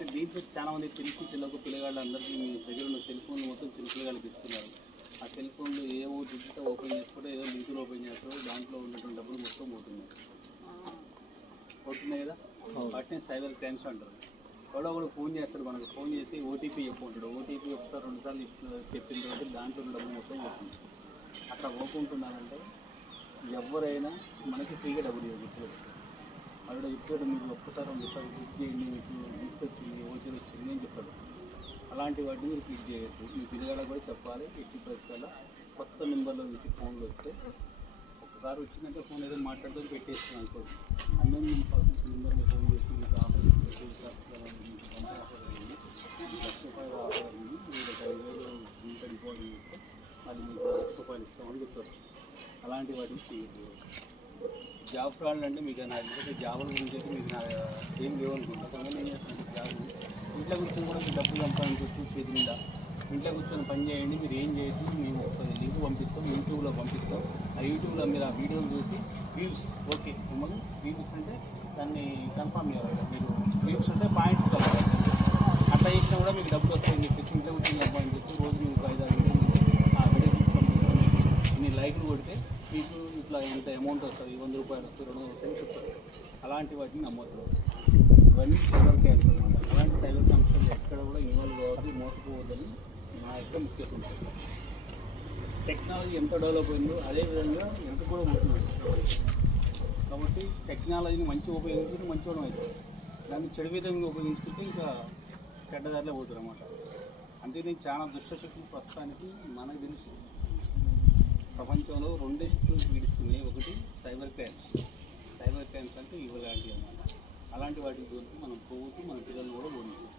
అయితే దీంట్లో చాలా మంది తెలిసి తెలియక పిల్లగాళ్ళు అందరికీ మీ దగ్గర ఉన్న సెల్ ఫోన్లు మొత్తం చిన్న పిల్లగాళ్ళకి ఇస్తున్నారు. ఆ సెల్ ఫోన్లు ఏవో డిజిటల్ ఓపెన్ చేసుకుంటే ఏదో లింకులు ఓపెన్ చేస్తారు, దాంట్లో ఉన్నటువంటి డబ్బులు మొత్తం పోతున్నాయి కదా. వాటిని సైబర్ క్రైమ్స్ అంటారు. ఎవడో కూడా ఫోన్ చేస్తాడు, మనకు ఫోన్ చేసి ఓటీపీ చెప్పుకుంటాడు. ఓటీపీ ఒకసారి 2 సార్లు చెప్పిన తర్వాత దాంట్లో ఉన్న డబ్బులు మొత్తం పోతుంది. అట్లా పోకుంటున్నారంటే ఎవరైనా మనకి ఫ్రీగా డబ్బులు ఇవ్వదు. అక్కడ ఇచ్చాడు, మీకు ఒక్కసారి 2 సార్లు క్లిక్ చేయండి, మీకు లిస్ట్ వచ్చింది, ఓచర్ వచ్చింది అని చెప్పాడు. అలాంటి వాటిని మీరు క్లిక్ చేయొచ్చు. మీ పిల్లగాళ్ళకి కూడా చెప్పాలి. ఎట్టి పరిస్థితుల్లో కొత్త నెంబర్లో నుంచి ఫోన్లు వస్తే ఒకసారి వచ్చిందంటే ఫోన్ ఏదో మాట్లాడుతూ పెట్టేస్తాను అనుకో. అన్నీ నెంబర్లో ఫోన్ చేసి మీకు ఆఫర్ ₹1,00,000 ఆఫర్ అయింది, మీరు 5,000 ఇంత డిపాజిట్ చేస్తే అది మీకు ₹1,00,000 ఇస్తామని చెప్తారు. అలాంటి వాటిని చేయొద్దు. జాబ్ ఫ్రాడ్ అంటే మీకు నాకు ఎందుకంటే జాబుల గురించి అయితే మీకు ఏం లేవనుకుంటా. కానీ నేను చేస్తాను జాబ్ ఇంట్లో కూర్చొని కూడా మీకు డబ్బులు సంపాదించవచ్చు. చేతి మీద ఇంట్లో కూర్చొని పని చేయండి. మీరు ఏం చేయొచ్చు, మేము ఒక లింక్ పంపిస్తాం, యూట్యూబ్లో పంపిస్తాం. ఆ యూట్యూబ్లో మీరు ఆ వీడియోలు చూసి వ్యూస్ ఓకే మిమ్మల్ని వ్యూస్ అంటే దాన్ని కన్ఫర్మ్ చేయాలి. మీరు వ్యూస్ అంటే పాయింట్స్ కావాలి. అట్లా చేసినా కూడా మీకు డబ్బులు వస్తాయని చెప్పేసి ఇంట్లో కూర్చొని సంపాదించవచ్చు. రోజు మీకు 5-6 వీడియోలు ఆ వీడియో చూసి పంపిస్తాం. ఇన్ని లైక్లు కొడితే మీకు ఇట్లా ఎంత అమౌంట్ వస్తుంది, ₹100 వస్తుంది, ₹200 చెప్తారు. అలాంటి వాటిని నమ్మొద్దు. ఇవన్నీ సైబర్ క్రైమ్స్ అనమాట. అలాంటి సైబర్ క్రైమ్స్ ఎక్కడ కూడా ఇన్వాల్వ్ కావద్దు, మోసపోవద్దని నా యొక్క ముఖ్య సూచన. టెక్నాలజీ ఎంత డెవలప్ అయిందో అదేవిధంగా ఎంత కూడా ఉంటున్నాడు. కాబట్టి టెక్నాలజీని మంచిగా ఉపయోగించుకుంటే మంచిగా అవుతుంది. దాన్ని చెడు విధంగా ఉపయోగించుకుంటే ఇంకా చెడ్డదారిలో పోతుంది అన్నమాట. అంటే నేను చాలా దుష్టశక్తులు ప్రస్తుతానికి మనకు తెలుసు. ప్రపంచంలో 2 శక్తులు పీడిస్తున్నాయి. ఒకటి సైబర్ క్రైమ్స్. సైబర్ క్రైమ్స్ అంటే ఇవ్వలాంటివి అన్నమాట. అలాంటి వాటికి దొరికి మనం పోవచ్చు, మన పిల్లలు కూడా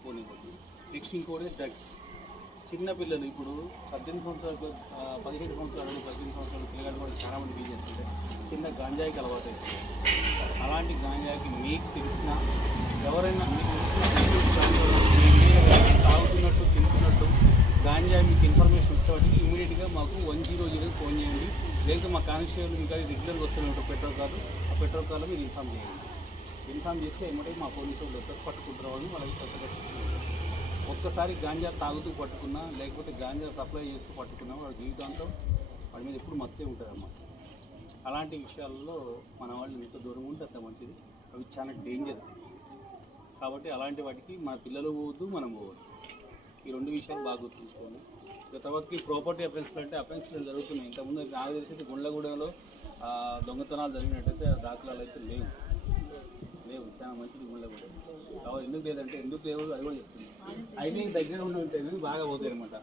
పోనివ్వద్దు. నెక్స్ట్ ఇంకోటి డ్రగ్స్. చిన్నపిల్లలు ఇప్పుడు 18 సంవత్సరాలు 17 సంవత్సరాలు 18 సంవత్సరాల పిల్లలు కూడా చాలామంది ఫీల్ చేస్తుంటారు. చిన్న గాంజాయికి అలవాటు అవుతుంది. అలాంటి గాంజాయికి మీకు తెలిసిన ఎవరైనా మీకు తాగుతున్నట్టు తింటున్నట్టు గాంజాయి మీకు ఇన్ఫర్మేషన్ ఇచ్చేవాటికి ఇమీడియట్గా మాకు 100 ఫోన్ చేయండి. లేకపోతే మా కానిస్టేబుల్ మీకు రెగ్యులర్గా వస్తున్నట్టు పెట్రోల్ కార్డు, ఆ పెట్రోల్ కార్డులో మీరు ఇన్ఫామ్ చేయండి. ఇన్ఫామ్ చేస్తే ఏమంటే మా పోలీసు వాళ్ళు వస్తారు, పట్టుకుంటారు. వాళ్ళని వాళ్ళకి కొత్తగా ఒక్కసారి గాంజా తాగుతూ పట్టుకున్నా, లేకపోతే గాంజా సప్లై చేస్తూ పట్టుకున్నా వాడి జీవితాంతం వాడి మీద ఎప్పుడు మచ్చే ఉంటుంది అన్నమాట. అలాంటి విషయాల్లో మన వాళ్ళు ఎంత దూరం ఉంటే అంత మంచిది. అవి చాలా డేంజర్. కాబట్టి అలాంటి వాటికి మన పిల్లలు పోవద్దు, మనం పోవద్దు. ఈ 2 విషయాలు బాగా గుర్తుంచుకోండి. తర్వాతకి ప్రాపర్టీ అఫెన్స్లు అంటే అఫెన్స్లు జరుగుతున్నాయి. ఇంతకుముందు నాకు తెలిసి గుండ్లగూడెంలో దొంగతనాలు జరిగినట్టయితే దాఖలాలు అయితే లేవు. చాలా మంచిది గుండ్లగూడెం. కాబట్టి ఎందుకు లేవు అది కూడా చెప్తుంది. హైవే దగ్గర ఉంటే బాగా పోతాయి అనమాట.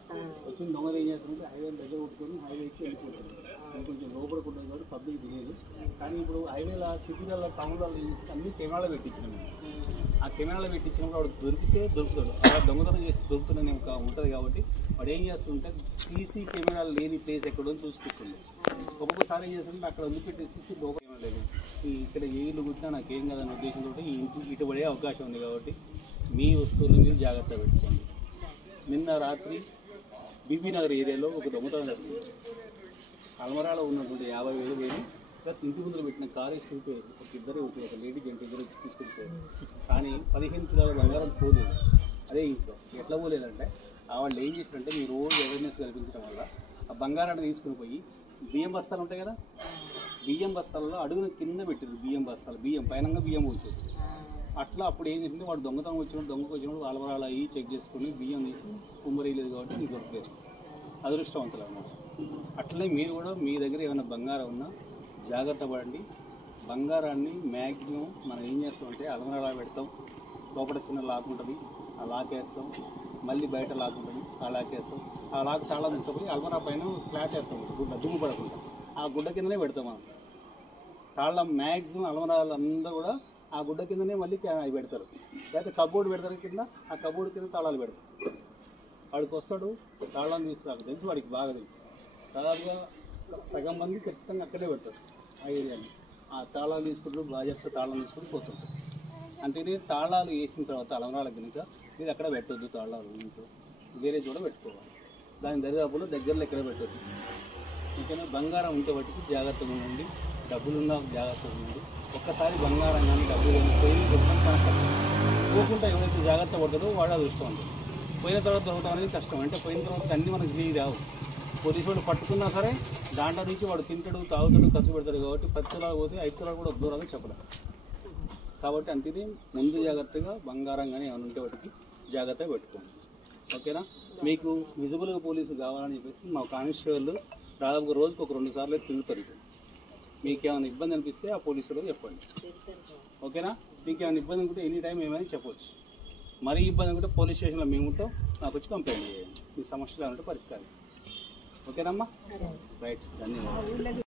వచ్చిన దొంగలు ఏం చేస్తుంటే హైవే దగ్గర కొట్టుకొని హైవేకి వెళ్ళిపోతుంది. అది కొంచెం లోపలికి ఉంటుంది కాబట్టి పబ్లిక్ తెలియదు. కానీ ఇప్పుడు హైవేలో సిటీలలో టౌన్లలో అన్ని కెమెరాలు పెట్టించినాము. ఆ కెమెరాలు పెట్టించినప్పుడు వాడు దొరికితే దొరుకుతాడు. అలా దొంగతనం చేసి దొరుకుతుందని ఉంటుంది. కాబట్టి వాడు ఏం చేస్తుంటే సీసీ కెమెరాలు లేని ప్లేస్ ఎక్కడో చూసుకుంటుంది. ఒక్కొక్కసారి ఏం చేస్తుంటే అక్కడ వదిలిపెట్టేసి లోపల కెమెరా లేదు, ఇక్కడ ఏ ఇల్లు కుట్టినా నాకేం కదనే ఉద్దేశంతో ఈ ఇంటికి ఇటు పడే అవకాశం ఉంది. కాబట్టి మీ వస్తువులు మీరు జాగ్రత్తగా పెట్టుకోండి. నిన్న రాత్రి బీబీ నగర్ ఏరియాలో ఒక దొంగతనం జరిగింది. అల్మరాలో ఉన్నటువంటి 50,000 ప్లస్ ఇంటి ముందులో పెట్టిన కారు తీసుకుపోయారు. ఒక లేడీ జంట ఇద్దరు తీసుకెళ్ళిపోయారు. కానీ 15 కిలోల బంగారం పోలేదు అదే ఇంట్లో. ఎట్లా పోలేదంటే వాళ్ళు ఏం చేశారంటే మీ రోజు అవేర్నెస్ కల్పించడం వల్ల ఆ బంగారాన్ని తీసుకుని పోయి బియ్యం బస్తాలు ఉంటాయి కదా, బియ్యం బస్తాలలో అడుగున కింద పెట్టారు. బియ్యం బస్తాలు బియ్యం పైనంగా బియ్యం వచ్చేది. అట్లా అప్పుడు ఏం చేసింది వాడు దొంగతనం వచ్చినప్పుడు అలవరాలు అయ్యి చెక్ చేసుకుని బియ్యం తీసి కుమ్మరేయలేదు కాబట్టి మీకు దొరకలేదు. అదృష్టవంతులు అన్నమాట. అట్లనే మీరు కూడా మీ దగ్గర ఏమైనా బంగారం ఉన్నా జాగ్రత్త పడండి. బంగారాన్ని మ్యాక్సిమం మనం ఏం చేస్తామంటే అలమరాలా పెడతాం, లోపల చిన్న లాక్ ఉంటుంది, ఆ లాక్ వేస్తాం, మళ్ళీ బయట లాక్ ఉంటుంది, ఆ లాక్ వేస్తాం. ఆ లాక్ చాలా తీసుకుపోయి అల్మరా పైన ఫ్లాట్ వేస్తాం, గుడ్డ దుమ్ము పడకుండా. ఆ గుడ్డ కిందనే పెడతాం మనం. తాళ్ళ మ్యాక్సిమం అలమరాలు అందరూ కూడా ఆ గుడ్డ కిందనే మళ్ళీ అవి పెడతారు. లేకపోతే కబోర్డు పెడతారు కింద, ఆ కబోర్డు కింద తాళాలు పెడతారు. వాడికి వస్తాడు, తాళాలు తీసుకురాకు తెలుసు, వాడికి బాగా తెలుసు. దాదాపుగా సగం మంది ఖచ్చితంగా అక్కడే పెడతారు ఆ ఏరియాని. ఆ తాళాలు తీసుకుంటారు, బాగా తాళాలు తీసుకుని పోతుంటారు. అంటే తాళాలు వేసిన తర్వాత అలమరాల కనుక మీరు అక్కడ పెట్టొద్దు. తాళాలు ఇంట్లో వేరే చోట పెట్టుకోవాలి. దాని దరిదాపులో దగ్గరలో ఎక్కడ పెట్టొద్దు. ఇంకైనా బంగారం ఉంటే బట్టి జాగ్రత్తగా ఉండండి. డబ్బులున్నా జాగ్రత్తగా ఉండండి. ఒక్కసారి బంగారం కానీ డబ్బులు కానీ పోయి కనెక్ట్ పోకుండా ఎవరైతే జాగ్రత్త పడతాడో వాడు అదృష్టవంతుడు. పోయిన తర్వాత దొరకడం అనేది కష్టం. అంటే పోయిన తర్వాత అన్నీ మనకు తిరిగి రావు. పోలీసు వాడు పట్టుకున్నా సరే దాంట్లో నుంచి వాడు తింటాడు, తాగుతాడు, ఖర్చు పెడతాడు. కాబట్టి 10 తులాలు పోతే 5 తులాలు కూడా దూరాలని చెప్పలేదు. కాబట్టి అంతేది ముందు జాగ్రత్తగా బంగారం కానీ ఏమైనా ఉంటే వాటికి జాగ్రత్తగా పెట్టుకోండి. ఓకేనా? మీకు విజిబుల్గా పోలీసు కావాలని చెప్పేసి మా కానిస్టేబుల్ దాదాపు రోజుకు ఒక 2 సార్లు తిరుగుతారు. మీకు ఏమైనా ఇబ్బంది అనిపిస్తే ఆ పోలీసులకు చెప్పండి. ఓకేనా? మీకు ఏమైనా ఇబ్బంది ఉంటే ఎనీ టైం ఏమైనా చెప్పవచ్చు. మరీ ఇబ్బంది ఉంటే పోలీస్ స్టేషన్లో మేము ఉంటాం, నాకు వచ్చి కంప్లైంట్ చేయండి. మీ సమస్యలు ఏమంటే పరిష్కారం. ఓకేనమ్మా? రైట్, ధన్యవాదాలు.